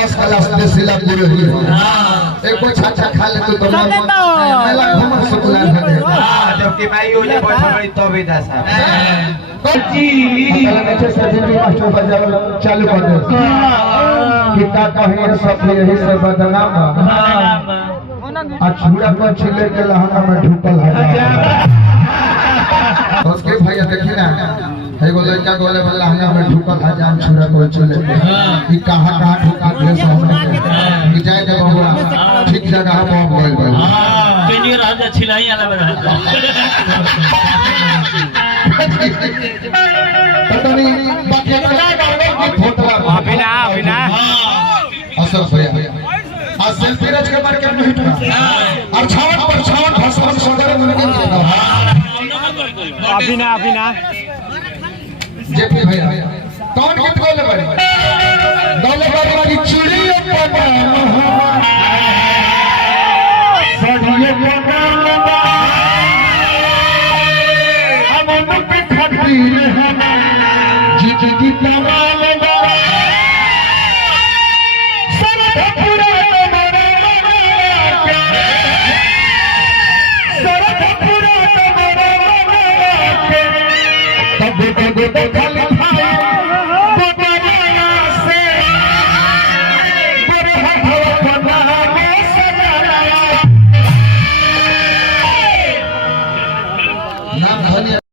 first class देसीला पूरे ही एको छाछा खा ले तो मेला घूमर सुकला है जबकि मैं ये बैठा रही तो भी दसा जी नीचे से भी मास्टर बजाव चालू कर दे कि का कहे सब यही से बदनाम अछूड़ा को छिले के लहंगा में ढुकल है उसके भैया देखी ना एगो लड़का गोले वाला लहंगा में ढुकल है जान छुरा को छिले कि कहां ढुका दे सामने कि जाए जब बबुआ ठीक जगह पे बोल बोल केनिया राजा छिलाई वाला बना पता नहीं बाकी अभिना असर भैया आज सेल्फी रच के मार्केट में हिट और छावन पर छावन भसवन सदर में अभिना जेपी भैया कौन गीत बोले बड़े दौले